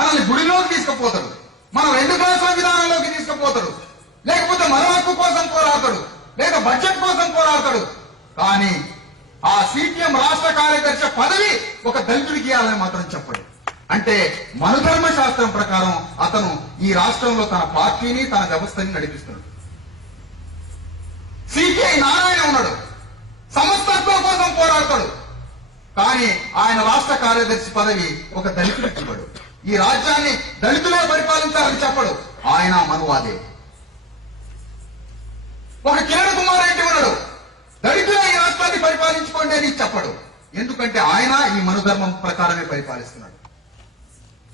మనల్ని గుడిలోకి తీసుకుపోతాడు, మన 2 క్లాసుల విధానంలోకి తీసుకుపోతాడు, లేకపోతే మరో హక్కు కోసం పోరాడతాడు, లేదా బడ్జెట్ కోసం పోరాడతాడు. కానీ ఆ సిపిఎం రాష్ట్ర కార్యదర్శి పదవి ఒక దళితుడికి ఇవ్వాలని మాత్రం చెప్పడు. అంటే మనుధర్మ శాస్త్రం ప్రకారం అతను ఈ రాష్ట్రంలో తన పార్టీని, తన వ్యవస్థని నడిపిస్తున్నాడు. సిపిఐ నారాయణ ఉన్నాడు, సమస్తత్వం కోసం పోరాడతాడు. కానీ ఆయన రాష్ట్ర కార్యదర్శి పదవి ఒక దళితుడికి ఇవ్వడు. ఈ రాజ్యాన్ని దళితులే పరిపాలించాలని చెప్పడు, ఆయన మనువాదే. ఒక కిరణ్ కుమార్ రెడ్డి ఉన్నాడు, దళితులే ఈ రాష్ట్రాన్ని పరిపాలించుకోండి అని చెప్పడు. ఎందుకంటే ఆయన ఈ మనుధర్మం ప్రకారమే పరిపాలిస్తున్నాడు.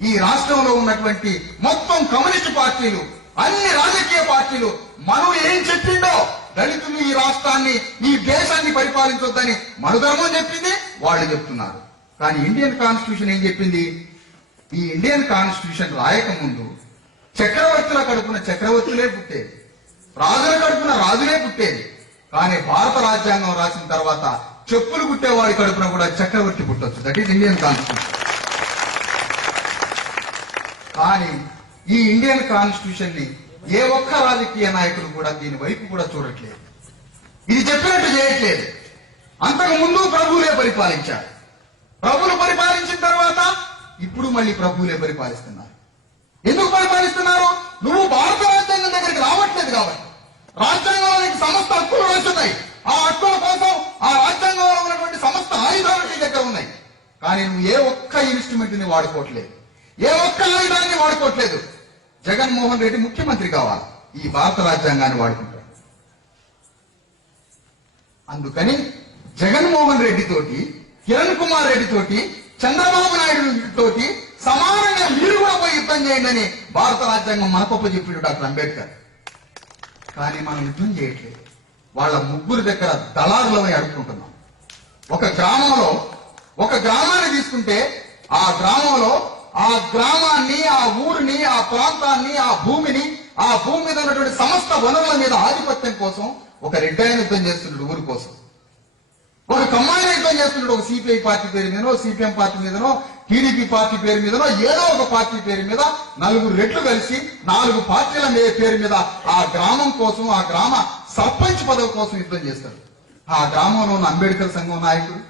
ఈ రాష్ట్రంలో ఉన్నటువంటి మొత్తం కమ్యూనిస్టు పార్టీలు, అన్ని రాజకీయ పార్టీలు మనం ఏం చెప్పిండో, దళితులు ఈ రాష్ట్రాన్ని, ఈ దేశాన్ని పరిపాలించొద్దని మనుధర్మం చెప్పింది, వాళ్ళు చెప్తున్నారు. కానీ ఇండియన్ కాన్స్టిట్యూషన్ ఏం చెప్పింది? ఈ ఇండియన్ కాన్స్టిట్యూషన్ రాయక ముందు చక్రవర్తుల కడుపున చక్రవర్తులే పుట్టేది, రాజుల కడుపున రాజులే పుట్టేది. కానీ భారత రాజ్యాంగం రాసిన తర్వాత చెప్పులు కుట్టేవాడి కడుపున కూడా చక్రవర్తి పుట్టొచ్చు. That is Indian constitution. కానీ ఈ ఇండియన్ కాన్స్టిట్యూషన్ ని ఏ ఒక్క రాజకీయ నాయకులు కూడా దీని వైపు కూడా చూడట్లేదు, ఇది చెప్పినట్టు చేయట్లేదు. అంతకు ముందు ప్రభువులే పరిపాలించారు, ప్రభువులు పరిపాలించిన తర్వాత ఇప్పుడు మళ్ళీ ప్రభువులే పరిపాలిస్తున్నారు. ఎందుకు పరిపాలిస్తున్నారు? నువ్వు భారత రాజ్యాంగం దగ్గరికి రావట్లేదు కాబట్టి. రాజ్యాంగంలో నీకు సమస్త హక్కులు వస్తున్నాయి, ఆ హక్కుల కోసం ఆ రాజ్యాంగంలో ఉన్నటువంటి సమస్త ఆయుధాలు నీ దగ్గర ఉన్నాయి. కానీ నువ్వు ఏ ఒక్క ఇన్స్ట్రుమెంట్ ని వాడుకోవట్లేదు, ఏ ఒక్క ఆయుధాన్ని వాడుకోవట్లేదు. జగన్మోహన్ రెడ్డి ముఖ్యమంత్రి కావాలి, ఈ భారత రాజ్యాంగాన్ని వాడుకుంటాడు. అందుకని జగన్మోహన్ రెడ్డి తోటి, కిరణ్ కుమార్ రెడ్డి తోటి, చంద్రబాబు నాయుడు తోటి సమానంగా మీరు కూడా పోయి యుద్ధం చేయండి అని భారత రాజ్యాంగం మనకొప్ప చెప్పిండు డాక్టర్ అంబేద్కర్. కానీ మనం యుద్ధం చేయట్లేదు, వాళ్ళ ముగ్గురు దగ్గర దళారులమై అడుక్కుంటున్నాం. ఒక గ్రామంలో, ఒక గ్రామాన్ని తీసుకుంటే ఆ గ్రామంలో ఆ గ్రామాన్ని, ఆ ఊరిని, ఆ ప్రాంతాన్ని, ఆ భూమిని, ఆ భూమి మీద ఉన్నటువంటి సమస్త వనరుల మీద ఆధిపత్యం కోసం ఒక రెడ్డాయన యుద్ధం చేస్తున్నాడు ఊరి కోసం. ఒక కమ్మాయిన యుద్ధం చేస్తున్నాడు ఒక సిపిఐ పార్టీ పేరు మీదనో, సిపిఎం పార్టీ మీదనో, టీడీపీ పార్టీ పేరు మీదనో, ఏదో ఒక పార్టీ పేరు మీద 4 రెట్లు కలిసి 4 పార్టీల పేరు మీద ఆ గ్రామం కోసం, ఆ గ్రామ సర్పంచ్ పదవి కోసం యుద్ధం చేస్తారు. ఆ గ్రామంలో ఉన్న అంబేద్కర్ సంఘం నాయకుడు,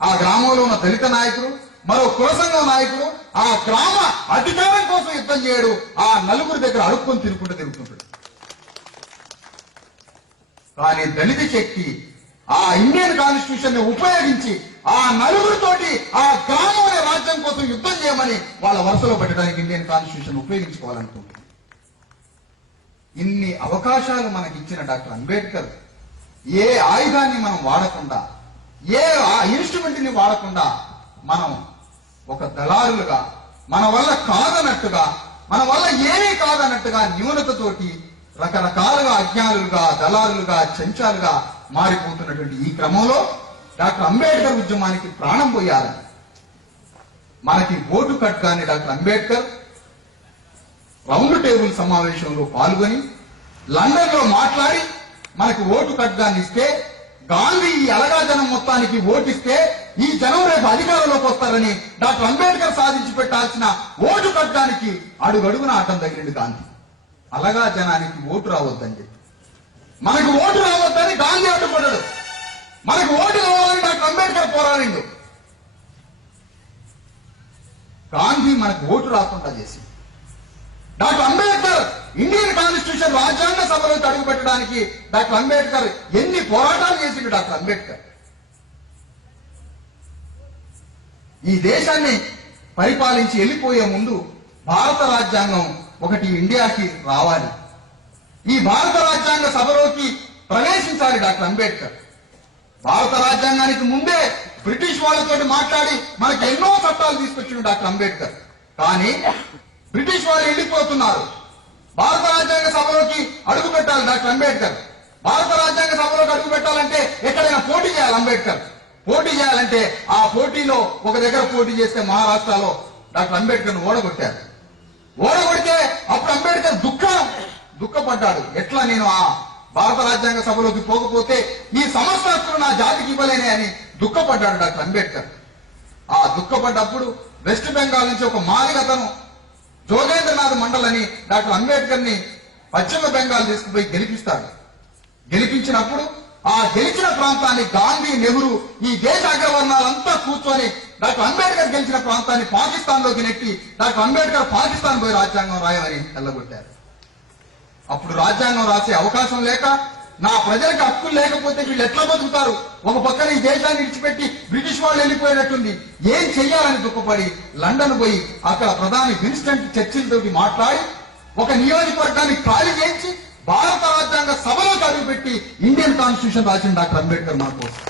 ఆ గ్రామంలో ఉన్న దళిత నాయకుడు, మరో కుల సంఘం నాయకుడు ఆ గ్రామ అధికారం కోసం యుద్ధం చేయడు, ఆ 4 దగ్గర అడుక్కొని తిరుగుతుంటాడు. కానీ దళిత శక్తి ఆ ఇండియన్ కాన్స్టిట్యూషన్ ని ఉపయోగించి ఆ 4 తోటి ఆ గ్రామం అనే రాజ్యం కోసం యుద్ధం చేయమని వాళ్ళ వరుసలో పెట్టడానికి ఇండియన్ కాన్స్టిట్యూషన్ ఉపయోగించుకోవాలనుకుంటుంది. ఇన్ని అవకాశాలు మనకి ఇచ్చిన డాక్టర్ అంబేద్కర్ ఏ ఆయుధాన్ని మనం వాడకుండా, ఏ ఇన్స్ట్రుమెంట్ ని వాడకుండా మనం ఒక దళారులుగా, మన వల్ల కాదన్నట్టుగా, మన వల్ల ఏమీ కాదన్నట్టుగా న్యూనతతోటి రకరకాలుగా అజ్ఞానులుగా, దళారులుగా, చెంచాలుగా మారిపోతున్నటువంటి ఈ క్రమంలో డాక్టర్ అంబేద్కర్ ఉద్యమానికి ప్రాణం పోయాలని, మనకి ఓటు కట్టాన్ని డాక్టర్ అంబేద్కర్ రౌండ్ టేబుల్ సమావేశంలో పాల్గొని లండన్ లో మాట్లాడి మనకి ఓటు కట్టాన్ని ఇస్తే, గాంధీ ఈ అలగా జనం మొత్తానికి ఓటిస్తే ఈ జనం రేపు అధికారంలోకి వస్తారని డాక్టర్ అంబేద్కర్ సాధించి పెట్టాల్సిన ఓటు కట్టడానికి అడుగడుగున ఆటం తగిలింది గాంధీ. అలగా జనానికి ఓటు రావద్దని చెప్పి, మనకు ఓటు రావద్దని గాంధీ అడ్డుపడ్డాడు. మనకు ఓటు రావాలని డాక్టర్ అంబేద్కర్ పోరాడిండు. గాంధీ మనకు ఓటు రాకుండా చేసి డాక్టర్ అంబేద్కర్ ఇండియన్ కాన్స్టిట్యూషన్ రాజ్యాంగ సభలోకి అడుగు పెట్టడానికి డాక్టర్ అంబేద్కర్ ఎన్ని పోరాటాలు చేసిండు. డాక్టర్ అంబేద్కర్ ఈ దేశాన్ని పరిపాలించి వెళ్ళిపోయే ముందు భారత రాజ్యాంగం ఒకటి ఇండియాకి రావాలి, ఈ భారత రాజ్యాంగ సభలోకి ప్రవేశించాలి డాక్టర్ అంబేద్కర్. భారత రాజ్యాంగానికి ముందే బ్రిటిష్ వాళ్ళతో మాట్లాడి మనకి ఎన్నో చట్టాలు తీసుకొచ్చిండు డాక్టర్ అంబేద్కర్. కానీ బ్రిటిష్ వాళ్ళు వెళ్ళిపోతున్నారు, భారత రాజ్యాంగ సభలోకి అడుగు పెట్టాలి డాక్టర్ అంబేద్కర్. భారత రాజ్యాంగ సభలోకి అడుగు పెట్టాలంటే ఎక్కడైనా పోటీ చేయాలి అంబేద్కర్. పోటీ చేయాలంటే ఆ పోటీలో ఒక దగ్గర పోటీ చేస్తే మహారాష్ట్రలో డాక్టర్ అంబేద్కర్ ఓడగొట్టారు. ఓడగొడితే అప్పుడు అంబేద్కర్ దుఃఖపడ్డాడు. ఎట్లా నేను ఆ భారత రాజ్యాంగ సభలోకి పోకపోతే ఈ సమస్త హక్కులు నా జాతికి ఇవ్వలేనే అని దుఃఖపడ్డాడు డాక్టర్ అంబేద్కర్. ఆ దుఃఖపడ్డప్పుడు వెస్ట్ బెంగాల్ నుంచి ఒక మాదిగతను జోగేంద్రనాథ్ మండల్ అని డాక్టర్ అంబేద్కర్ ని పశ్చిమ బెంగాల్ తీసుకుపోయి గెలిపిస్తాడు. గెలిపించినప్పుడు ఆ గెలిచిన ప్రాంతాన్ని గాంధీ, నెహ్రూ, ఈ దేశ అగ్రవర్ణాలంతా కూర్చొని డాక్టర్ అంబేద్కర్ గెలిచిన ప్రాంతాన్ని పాకిస్తాన్ లోకి నెట్టి డాక్టర్ అంబేద్కర్ పాకిస్తాన్ పోయి రాజ్యాంగం రాయమని వెళ్ళగొట్టారు. అప్పుడు రాజ్యాంగం రాసే అవకాశం లేక, నా ప్రజలకు హక్కులు లేకపోతే వీళ్ళు ఎట్లా బతుకుతారు, ఒక పక్కన ఈ దేశాన్ని విడిచిపెట్టి బ్రిటిష్ వాళ్ళు వెళ్ళిపోయినట్టుంది, ఏం చెయ్యాలని దుఃఖపడి లండన్ పోయి అక్కడ ప్రధాని విన్స్టన్ చర్చిల్ తోటి మాట్లాడి ఒక నియోజకవర్గాన్ని ఖాళీ చేయించి భారత రాజ్యాంగ సభలో అడుగుపెట్టి ఇండియన్ కాన్స్టిట్యూషన్ రాసిన డాక్టర్ అంబేద్కర్ మన కోసం.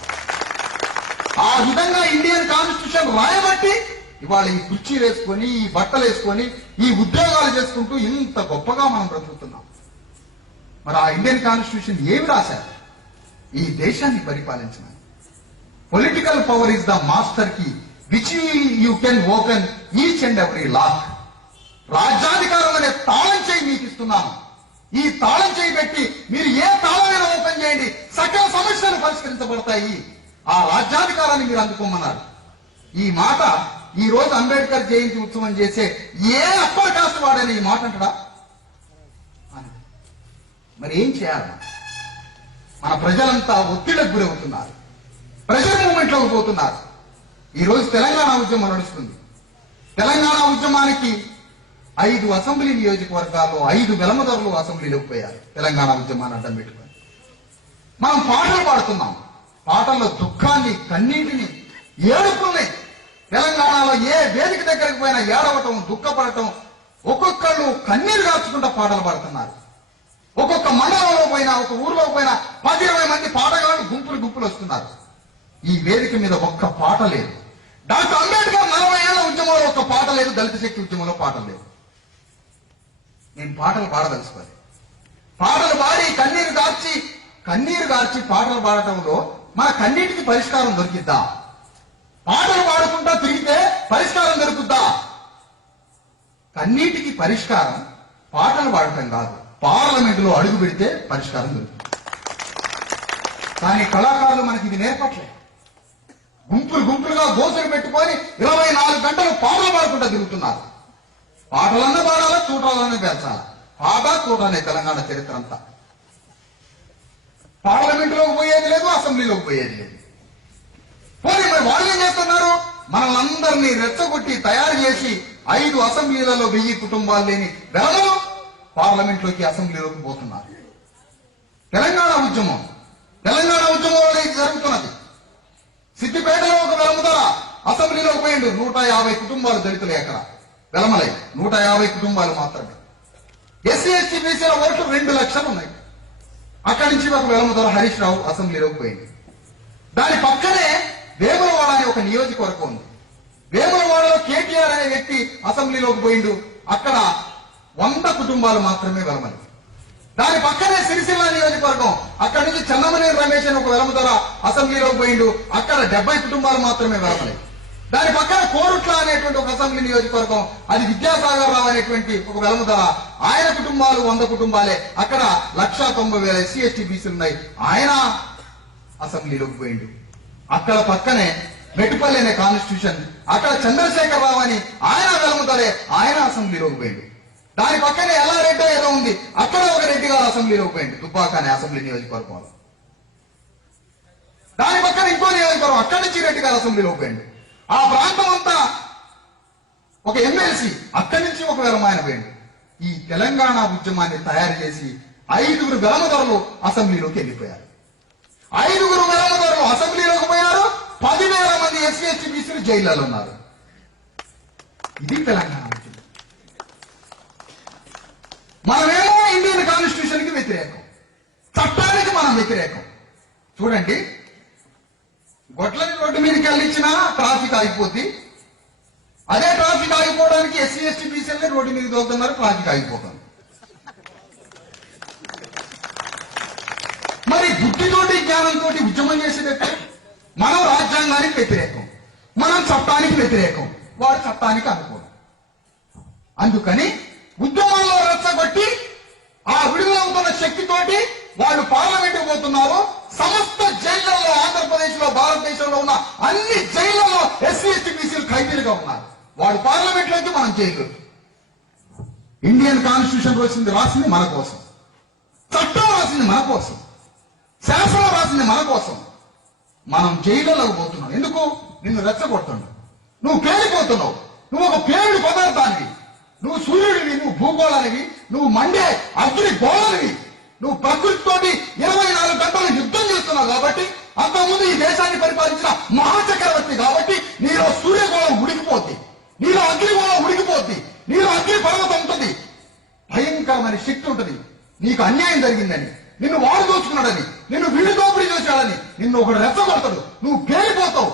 ఆ విధంగా ఇండియన్ కాన్స్టిట్యూషన్ రాయబట్టి ఇవాళ ఈ కుర్చీలు వేసుకొని, ఈ బట్టలు వేసుకొని, ఈ ఉద్యోగాలు చేసుకుంటూ ఇంత గొప్పగా మనం బ్రతుకుతున్నాం. మరి ఆ ఇండియన్ కాన్స్టిట్యూషన్ ఏమి రాశారు? ఈ దేశాన్ని పరిపాలించమని. Political power is the master key which you can open each and every lock. రాజ్యాధికారం అనే తాళం చేయి మీకు ఇస్తున్నాను. ఈ తాళం చేయి పెట్టి మీరు ఏ తాళమైనా ఓపెన్ చేయండి, సకల సమస్యలు పరిష్కరించబడతాయి. ఆ రాజ్యాధికారాన్ని మీరు అందుకోమన్నారు. ఈ మాట ఈ రోజు అంబేద్కర్ జయంతి ఉత్సవం చేసే ఏ అప్పర్ కాస్ట్ వాడని ఈ మాట అంటాడా? మరి ఏం చేయాలి? మన ప్రజలంతా ఒత్తిడికి గురవుతున్నారు, ప్రెషర్ మూవ్మెంట్ లోకి పోతున్నారు. ఈ రోజు తెలంగాణ ఉద్యమం నడుస్తుంది. తెలంగాణ ఉద్యమానికి 5 అసెంబ్లీ నియోజకవర్గాల్లో 5 వెలమదొరలు అసెంబ్లీలోకి పోయారు. తెలంగాణ ఉద్యమాన్ని అడ్డం పెట్టుకొని మనం పాటలు పాడుతున్నాం. పాటల్లో దుఃఖాన్ని, కన్నీటిని, ఏడుపుల్ని, తెలంగాణలో ఏ వేదిక దగ్గరకు పోయినా ఏడవటం, దుఃఖపడటం, ఒక్కొక్కళ్ళు కన్నీరు గార్చుకుంటూ పాటలు పాడుతున్నారు. ఒక్కొక్క మండలంలో పోయినా, ఒక ఊర్లో పోయినా 10-20 మంది పాటగాళ్ళు గుంపులు వస్తున్నారు. ఈ వేదిక మీద ఒక్క పాట లేదు. డాక్టర్ అంబేద్కర్ 40 ఏళ్ల ఉద్యమంలో ఒక్క పాట లేదు. దళిత శక్తి ఉద్యమంలో పాటలు లేవు. నేను పాటలు పాడదలుచుకోవాలి. పాటలు పాడి కన్నీరు గార్చి పాటలు పాడటంలో మన కన్నీటికి పరిష్కారం దొరికిద్దా? పాటలు పాడుకుంటా తిరిగితే పరిష్కారం దొరుకుద్దా? కన్నీటికి పరిష్కారం పాటలు పాడటం కాదు, పార్లమెంటులో అడుగు పెడితే పరిష్కారం దొరుకుతుంది. కానీ కళాకారులు మనకి ఇది నేర్పట్లే. గుంపులుగా గోసలు పెట్టుకొని 24 గంటలు పాటలు పాడుకుంటూ తిరుగుతున్నారు. పాటలన్నా పాడాలా, చూటాలన్నా పేర్చాలా. పాట చూడనే తెలంగాణ చరిత్ర అంతా. పార్లమెంటులోకి పోయేది లేదు, అసెంబ్లీలోకి పోయేది లేదు. పోనీ మరి వాళ్ళు ఏం చేస్తున్నారు? మనల్ని రెచ్చగొట్టి తయారు చేసి 5 అసెంబ్లీలలో 1000 కుటుంబాలు లేని వెలలు పార్లమెంట్లోకి, అసెంబ్లీలోకి పోతున్నారు. తెలంగాణ ఉద్యమంలో ఇది జరుగుతున్నది. సిద్దిపేటలో ఒక వెలముదల అసెంబ్లీలోకి పోయిండు. 150 కుటుంబాలు దళితులే. అక్కడ వెలమలై 150 కుటుంబాలు మాత్రమే. ఎస్సీ ఎస్టీ బీసీల ఓట్లు 2 లక్షలు ఉన్నాయి. అక్కడి నుంచి ఒక వెలముదల హరీష్ రావు అసెంబ్లీలోకి పోయింది. దాని పక్కనే వేములవాడ అనే ఒక నియోజకవర్గం ఉంది. వేములవాడలో కేటీఆర్ అనే వ్యక్తి అసెంబ్లీలోకి పోయిండు. అక్కడ 100 కుటుంబాలు మాత్రమే వెలమలి. దాని పక్కనే సిరిసిల్ల నియోజకవర్గం. అక్కడి నుంచి చెన్నమనేని రమేష్ అని ఒక వెలముదల అసెంబ్లీలోకి పోయిండు. అక్కడ 70 కుటుంబాలు మాత్రమే వెలమలి. దాని పక్కన కోరుట్ల అనేటువంటి ఒక అసెంబ్లీ నియోజకవర్గం, అది విద్యాసాగర్ రావు అనేటువంటి ఒక వెలముదల. ఆయన కుటుంబాలు 100 కుటుంబాలే. అక్కడ 1,90,000 ఎస్సీ ఎస్టీ బీసీలు ఉన్నాయి. ఆయన అసెంబ్లీలోకి పోయిండు. అక్కడ పక్కనే మెట్టుపల్లి అనే కాన్స్టిట్యూషన్, అక్కడ చంద్రశేఖర్ రావు అని ఆయన వెలముదలే. ఆయన అసెంబ్లీలోకి పోయిండు. దాని పక్కనే ఎల్లారెడ్డి ఏదో ఉంది, అక్కడ ఒక రెడ్డి గారు అసెంబ్లీలోకి పోయిండు. దుబ్బాక అనే అసెంబ్లీ నియోజకవర్గంలో. దాని పక్కన ఇంకో నియోజకవర్గం, అక్కడి నుంచి రెడ్డి గారు అసెంబ్లీలోకి పోయిండు. ఆ ప్రాంతం అంతా ఒక ఎమ్మెల్సీ, అక్కడి నుంచి ఒక వెలమాయన పోయిండు. ఈ తెలంగాణ ఉద్యమాన్ని తయారు చేసి 5 వెలమదొరలు అసెంబ్లీలోకి వెళ్ళిపోయారు. 5 వెలమదొరలు అసెంబ్లీలోకి పోయారు. 10,000 మంది ఎస్సీ ఎస్టీ బీసీలు జైళ్లలో ఉన్నారు. ఇది తెలంగాణ ఉద్యమం. మనమేమో ఇండియన్ కాన్స్టిట్యూషన్ కి వ్యతిరేకం, చట్టానికి మనం వ్యతిరేకం. చూడండి, గొడ్లని రోడ్డు మీదకి వెళ్ళిచ్చినా ట్రాఫిక్ ఆగిపోద్ది. అదే ట్రాఫిక్ ఆగిపోవడానికి ఎస్సీ ఎస్టీ బీసీలనే రోడ్డు మీద తోలుతున్నారు, ట్రాఫిక్ ఆగిపోతుంది. మరి బుద్ధితోటి, జ్ఞానంతో ఉద్యమం చేసేటట్టు మనం రాజ్యాంగానికి వ్యతిరేకం, మనం చట్టానికి వ్యతిరేకం, వాడు చట్టానికి అనుకూలం. అందుకని ఉద్యమంలో రెచ్చగొట్టి ఆ విడుదలవుతున్న శక్తితోటి వాళ్ళు పార్లమెంట్ పోతున్నారు. సమస్త జైళ్లలో, ఆంధ్రప్రదేశ్ లో, భారతదేశంలో ఉన్న అన్ని జైళ్లలో ఎస్సీ ఎస్టీ బీసీలు ఖైదీలుగా ఉన్నారు. వాడు పార్లమెంట్ లోకి, మనం జైలు. ఇండియన్ కాన్స్టిట్యూషన్ రాసింది మన కోసం, చట్టం రాసింది మన కోసం, శాసనం రాసింది మన కోసం. మనం జైలులోకి పోతున్నాం. ఎందుకు? నిన్ను రెచ్చగొడుతున్నావు, నువ్వు పేలిపోతున్నావు, నువ్వు ఒక పేరుడు పదార్థానివి, నువ్వు సూర్యుడివి, నువ్వు భూగోళానివి, నువ్వు మండే అగ్ని గోళనివి, నువ్వు ప్రకృతితోటి 24 గంటలు యుద్ధం చేస్తున్నావు. కాబట్టి అంతకుముందు ఈ దేశాన్ని పరిపాలించిన మహాచక్రవర్తి కాబట్టి నీలో సూర్యగోళం ఉడికిపోద్ది, నీలో అగ్నిగోళం ఉడికిపోద్ది, నీలో అగ్ని పర్వతం ఉంటుంది, భయంకరమైన శక్తి ఉంటుంది. నీకు అన్యాయం జరిగిందని, నిన్ను వాడు దోచుకున్నాడని, నిన్ను వీడు దోపిడీ చేశాడని నిన్ను ఒకడు రెచ్చగొడతాడు, నువ్వు పేలిపోతావు,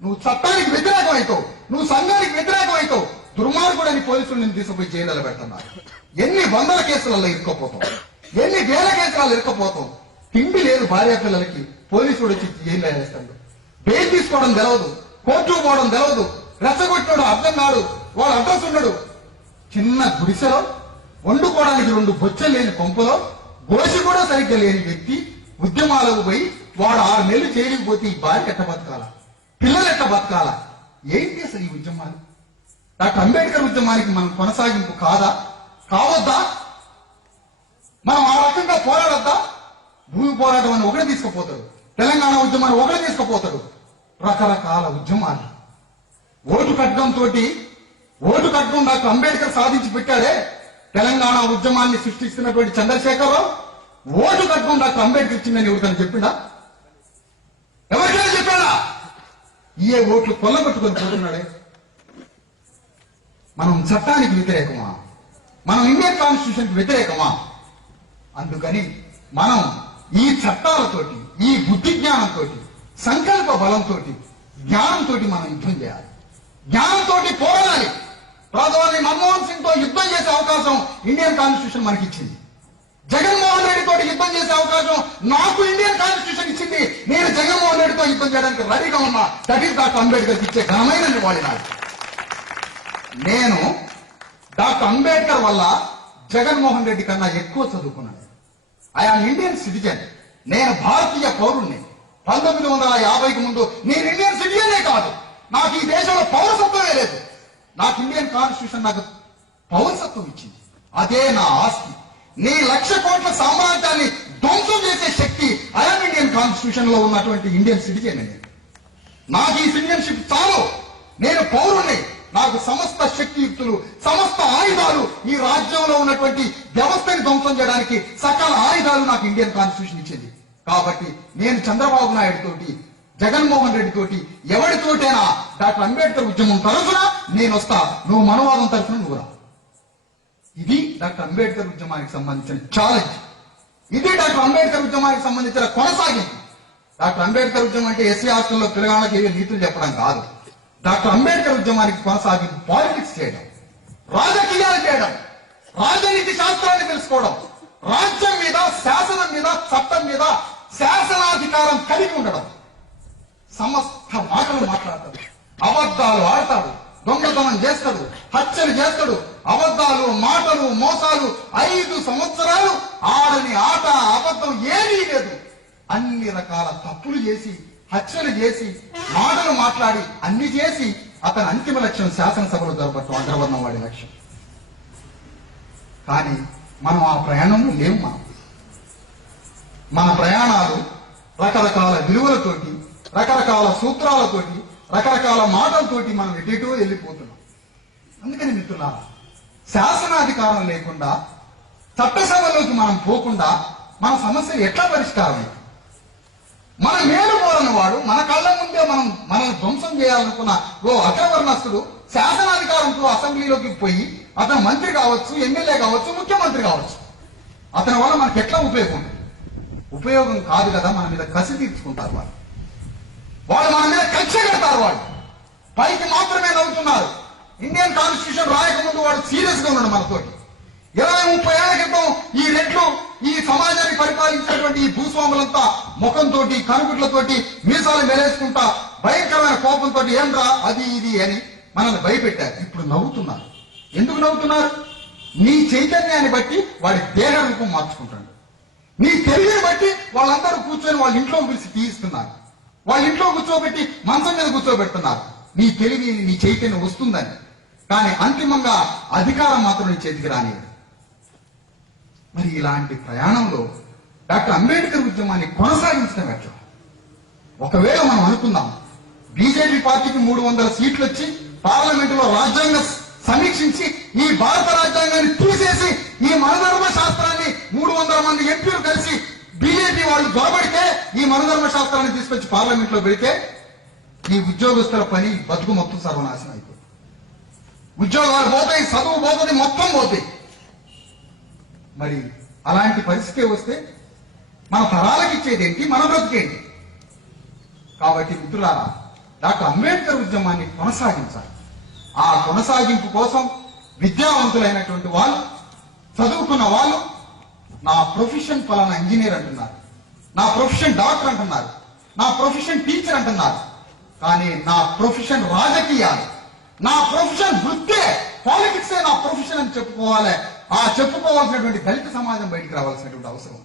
నువ్వు చట్టానికి వ్యతిరేకం అవుతావు, నువ్వు సంఘానికి వ్యతిరేకం అవుతావు. దుర్మార్గుడని పోలీసులు నిన్ను తీసుకుపోయి జైలు పెడుతున్నారు. ఎన్ని వందల కేసులలో ఇరుక్కపోతావు, ఎన్ని వేల కేసులలో ఇరుక్కపోతావు. తిండి లేదు భార్య పిల్లలకి, పోలీసుడు వచ్చి జైల్లో వేస్తాడు. బెయిల్ తీసుకోవడం తెలవదు, కోర్టుకు పోవడం తెలవదు, రెచ్చగొట్టినాడు అర్థం కాదు, వాడు అడ్రస్ ఉండడు. చిన్న గుడిసెలో వండుకోవడానికి 2 బొచ్చలు లేని కొంపలో గోసి కూడా సరిగ్గా లేని వ్యక్తి ఉద్యమాలకు పోయి వాడు 6 నెలలు జైలుకి పోతే ఈ భార్య ఎట్ట బతకాల, పిల్లలు ఎట్ట బతకాల? ఏంటి అసలు ఈ ఉద్యమాలు? డాక్టర్ అంబేద్కర్ ఉద్యమానికి మనం కొనసాగింపు కాదా, కావద్దా? మనం ఆ రకంగా పోరాడద్దా? భూమి పోరాటం అని ఒకటి తీసుకుపోతాడు, తెలంగాణ ఉద్యమాన్ని ఒకటి తీసుకుపోతాడు. రకరకాల ఉద్యమాలు. ఓటు కట్టడం డాక్టర్ అంబేద్కర్ సాధించి పెట్టాడే. తెలంగాణ ఉద్యమాన్ని సృష్టిస్తున్నటువంటి చంద్రశేఖరరావు ఓటు కట్టడం డాక్టర్ అంబేద్కర్ ఇచ్చిందని ఎవరికైనా చెప్పిందా? ఎవరికైనా చెప్పాడా? ఏ ఓట్లు కొల్లగొట్టుకొని పోతున్నాడే. మనం చట్టానికి వ్యతిరేకమా? మనం ఇండియన్ కాన్స్టిట్యూషన్ కి వ్యతిరేకమా? అందుకని మనం ఈ చట్టాలతోటి, ఈ బుద్ధి జ్ఞానంతో, సంకల్ప బలంతో, జ్ఞానంతో మనం యుద్ధం చేయాలి, జ్ఞానంతో పోరాడాలి. ప్రధాని మన్మోహన్ సింగ్ తో యుద్ధం చేసే అవకాశం ఇండియన్ కాన్స్టిట్యూషన్ మనకి ఇచ్చింది. జగన్మోహన్ రెడ్డి తోటి యుద్ధం చేసే అవకాశం నాకు ఇండియన్ కాన్స్టిట్యూషన్ ఇచ్చింది. నేను జగన్మోహన్ రెడ్డితో యుద్ధం చేయడానికి రెడీగా ఉన్నా. దట్ ఈస్ డాక్టర్ అంబేద్కర్ ఇచ్చే ఘనమైన నివాళి. నేను డాక్టర్ అంబేద్కర్ వల్ల జగన్మోహన్ రెడ్డి కన్నా ఎక్కువ చదువుకున్నాను. I am Indian citizen. నేను భారతీయ పౌరుణ్ణి. 1950కి ముందు నేను ఇండియన్ సిటిజనే కాదు, నాకు ఈ దేశంలో పౌరసత్వమే లేదు. నాకు ఇండియన్ కాన్స్టిట్యూషన్ నాకు పౌరసత్వం ఇచ్చింది. అదే నా ఆస్తి. నీ 1,00,000 కోట్ల సామ్రాజ్యాన్ని ధ్వంసం చేసే శక్తి ఐఆమ్ ఇండియన్ కాన్స్టిట్యూషన్ లో ఉన్నటువంటి ఇండియన్ సిటిజన్ అని. నాకు ఈ సిటిజన్షిప్ చాలు. నేను పౌరుణ్ణి. నాకు సమస్త శక్తియుక్తులు, సమస్త ఆయుధాలు, ఈ రాజ్యంలో ఉన్నటువంటి వ్యవస్థని ధ్వంసం చేయడానికి సకల ఆయుధాలు నాకు ఇండియన్ కాన్స్టిట్యూషన్ ఇచ్చింది. కాబట్టి నేను చంద్రబాబు నాయుడు తోటి, జగన్మోహన్ రెడ్డి తోటి, ఎవరితోటైనా డాక్టర్ అంబేద్కర్ ఉద్యమం తరఫున నేను వస్తా, నువ్వు మనవాదం తరఫున నువ్వు రా. ఇది డాక్టర్ అంబేద్కర్ ఉద్యమానికి సంబంధించిన ఛాలెంజ్. ఇది డాక్టర్ అంబేద్కర్ ఉద్యమానికి సంబంధించిన కొనసాగింపు. డాక్టర్ అంబేద్కర్ ఉద్యమం అంటే ఎస్సీ హాస్టల్లో పిల్లగాళ్ళకి ఏవో నీతులు చెప్పడం కాదు. డాక్టర్ అంబేద్కర్ ఉద్యమానికి కొనసాగింపు పాలిటిక్స్ చేయడం, రాజకీయాలు చేయడం, రాజనీతి శాస్త్రాన్ని తెలుసుకోవడం, రాజ్యం మీద, శాసనం మీద, చట్టం మీద శాసనాధికారం కలిగి ఉండడం. సమస్త మాటలు మాట్లాడతాడు, అబద్ధాలు ఆడతాడు, దొంగతనం చేస్తాడు, హత్యలు చేస్తాడు, అబద్ధాలు, మాటలు, మోసాలు. 5 సంవత్సరాలు ఆడని ఆట, అబద్ధం ఏమీ లేదు. అన్ని రకాల తప్పులు చేసి, హత్యలు చేసి, మాటలు మాట్లాడి, అన్ని చేసి అతని అంతిమ లక్ష్యం శాసనసభలో జరపడం అగ్రవర్ణం వాడి లక్ష్యం. కానీ మనం ఆ ప్రయాణంలో లేవు. మన ప్రయాణాలు రకరకాల విలువలతోటి, రకరకాల సూత్రాలతోటి, రకరకాల మాటలతోటి మనం ఎటో వెళ్ళిపోతున్నాం. అందుకని మిత్రులారా, శాసనాధికారం లేకుండా, చట్టసభలోకి మనం పోకుండా మన సమస్య ఎట్లా పరిష్కారం? మన మేలు కోరని వాడు మన కళ్ళ ముందే మనల్ని ధ్వంసం చేయాలనుకున్న ఓ అగ్రవర్ణస్తుడు శాసనాధికారంతో అసెంబ్లీలోకి పోయి అతను మంత్రి కావచ్చు, ఎమ్మెల్యే కావచ్చు, ముఖ్యమంత్రి కావచ్చు. అతని వల్ల మనకి ఎట్లా ఉపయోగం? ఉపయోగం కాదు కదా. మన మీద కసి తీర్చుకుంటారు వాళ్ళు మన మీద కక్ష కడతారు. వాళ్ళు పైకి మాత్రమే నవ్వుతున్నారు. ఇండియన్ కాన్స్టిట్యూషన్ రాయకముందు వాడు సీరియస్ గా ఉన్నాడు మనతోటి. 20-30 ఏళ్ల క్రితం ఈ రెడ్లు ఈ సమాజాన్ని పరిపాలించినటువంటి ఈ భూస్వాములంతా ముఖంతోటి, కనుగుట్లతోటి, మీసాలు మెలేసుకుంటా భయంకరమైన కోపంతో ఏంట్రా అది ఇది అని మనల్ని భయపెట్టారు. ఇప్పుడు నవ్వుతున్నారు. ఎందుకు నవ్వుతున్నారు? నీ చైతన్యాన్ని బట్టి వాడి దేహ రూపం మార్చుకుంటాడు. నీ తెలివిని బట్టి వాళ్ళందరూ కూర్చొని వాళ్ళ ఇంట్లో పిలిచి తీయిస్తున్నారు. వాళ్ళ ఇంట్లో కూర్చోబెట్టి మంచం మీద కూర్చోబెడుతున్నారు. నీ తెలివి, నీ చైతన్యం వస్తుందని. కానీ అంతిమంగా అధికారం మాత్రం నీ చేతికి రానియదు. మరి ఇలాంటి ప్రయాణంలో డాక్టర్ అంబేద్కర్ ఉద్యమాన్ని కొనసాగించడం ఎట్లా? ఒకవేళ మనం అనుకుందాం, బీజేపీ పార్టీకి 300 సీట్లు వచ్చి పార్లమెంటులో రాజ్యాంగం సమీక్షించి ఈ భారత రాజ్యాంగాన్ని తీసేసి ఈ మనధర్మ శాస్త్రాన్ని 300 మంది ఎంపీలు కలిసి బీజేపీ వాళ్ళు దొరబడితే ఈ మనధర్మ శాస్త్రాన్ని తీసుకొచ్చి పార్లమెంట్ లో పెడితే ఈ ఉద్యోగస్తుల పని బతుకు మొత్తం సర్వనాశనం అయిపోతుంది. ఉద్యోగాలు పోతాయి, చదువు పోతుంది, మొత్తం పోతాయి. మరి అలాంటి పరిస్థితి వస్తే మన తరాలకు ఇచ్చేదేంటి, మన బ్రతికేంటి? కాబట్టి మిత్రులారా, డాక్టర్ అంబేద్కర్ ఉద్యమాన్ని కొనసాగించాలి. ఆ కొనసాగింపు కోసం విద్యావంతులైనటువంటి వాళ్ళు, చదువుకున్న వాళ్ళు, నా ప్రొఫెషన్ ఫలానా ఇంజనీర్ అంటున్నారు, నా ప్రొఫెషన్ డాక్టర్ అంటున్నారు, నా ప్రొఫెషన్ టీచర్ అంటున్నారు. కానీ నా ప్రొఫెషన్ రాజకీయాలు, నా ప్రొఫెషన్ వృత్తే, పాలిటిక్సే నా ప్రొఫెషన్ అని చెప్పుకోవాలి. ఆ చెప్పుకోవాల్సినటువంటి దళిత సమాజం బయటికి రావాల్సినటువంటి అవసరం.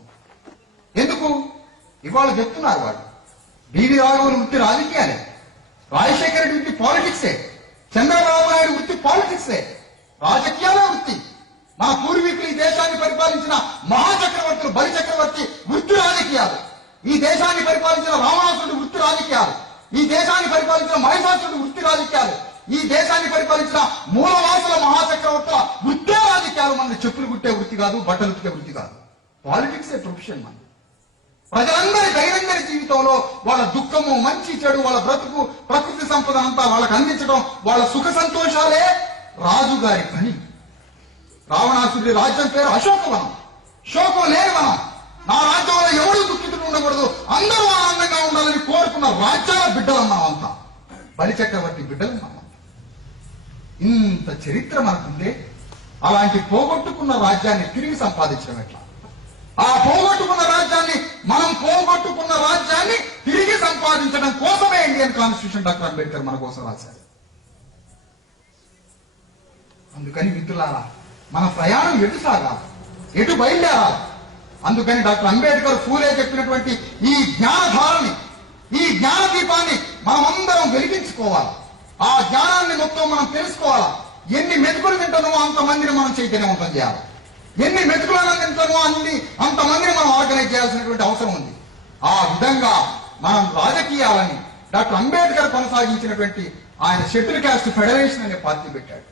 ఎందుకు? ఇవాళ చెప్తున్నారు వాళ్ళు, బివి రాఘవులు వృత్తి రాజకీయాలే, రాజశేఖర రెడ్డి వృత్తి పాలిటిక్సే, చంద్రబాబు నాయుడు వృత్తి పాలిటిక్సే, రాజకీయాలే వృత్తి. మన పూర్వీకులు ఈ దేశాన్ని పరిపాలించిన మహాచక్రవర్తులు, బలి చక్రవర్తి వృత్తి రాజకీయాలు, ఈ దేశాన్ని పరిపాలించిన రావణాసురుడు వృత్తి రాజకీయాలు, ఈ దేశాన్ని పరిపాలించిన మహిషాసురుడు వృత్తి రాజకీయాలు, ఈ దేశాన్ని పరిపాలించిన మూలవాసుల మహాచక్రవర్తుల వృత్తే రాజకీయాలు. మన చెప్పులు కుట్టే వృత్తి కాదు, బట్టలు ఉతికే వృత్తి కాదు. పాలిటిక్సే ప్రొఫెషన్ మన. ప్రజలందరి దైనందిన జీవితంలో వాళ్ళ దుఃఖము, మంచి చెడు, వాళ్ళ బ్రతుకు, ప్రకృతి సంపద అంతా వాళ్ళకి అందించడం, వాళ్ళ సుఖ సంతోషాలే రాజుగారి పని. రావణాసుడి రాజ్యం పేరు అశోకవనం, శోకం లేని వనం. నా రాజ్యంలో ఎవరు దుఃఖితులు ఉండకూడదు, అందరూ ఆనందంగా ఉండాలని కోరుకున్న రాజ్యాల బిడ్డలు మనమంతా, బలి చక్రవర్తి బిడ్డలు మనమంతా. ఇంత చరిత్ర మనకుందే. అలాంటి పోగొట్టుకున్న రాజ్యాన్ని తిరిగి సంపాదించడం ఎట్లా? ఆ పోగొట్టుకున్న రాజ్యాన్ని, మనం పోగొట్టుకున్న రాజ్యాన్ని తిరిగి సంపాదించడం కోసమే ఇండియన్ కాన్స్టిట్యూషన్ డాక్టర్ అంబేద్కర్ మన కోసం రాశారు. అందుకని మిత్రులారా, మన ప్రయాణం ఎటు సాగాలి, ఎటు బయలుదేరాలి? అందుకని డాక్టర్ అంబేద్కర్, ఫూలే చెప్పినటువంటి ఈ జ్ఞానధారని, ఈ జ్ఞాన దీపాన్ని మనమందరం వెలిగించుకోవాలి. ఆ జ్ఞానాన్ని మొత్తం మనం తెలుసుకోవాలా. ఎన్ని మెతుకులు తింటామో అంతమందిని మనం చైతన్యవంతం చేయాలి. ఎన్ని మెతుకులను తింటామో అంతమందిని మనం ఆర్గనైజ్ చేయాల్సినటువంటి అవసరం ఉంది. ఆ విధంగా మనం రాజకీయాలని డాక్టర్ అంబేద్కర్ కొనసాగించినటువంటి ఆయన షెడ్యూల్ క్యాస్ట్ ఫెడరేషన్ అనే పార్టీ పెట్టాడు.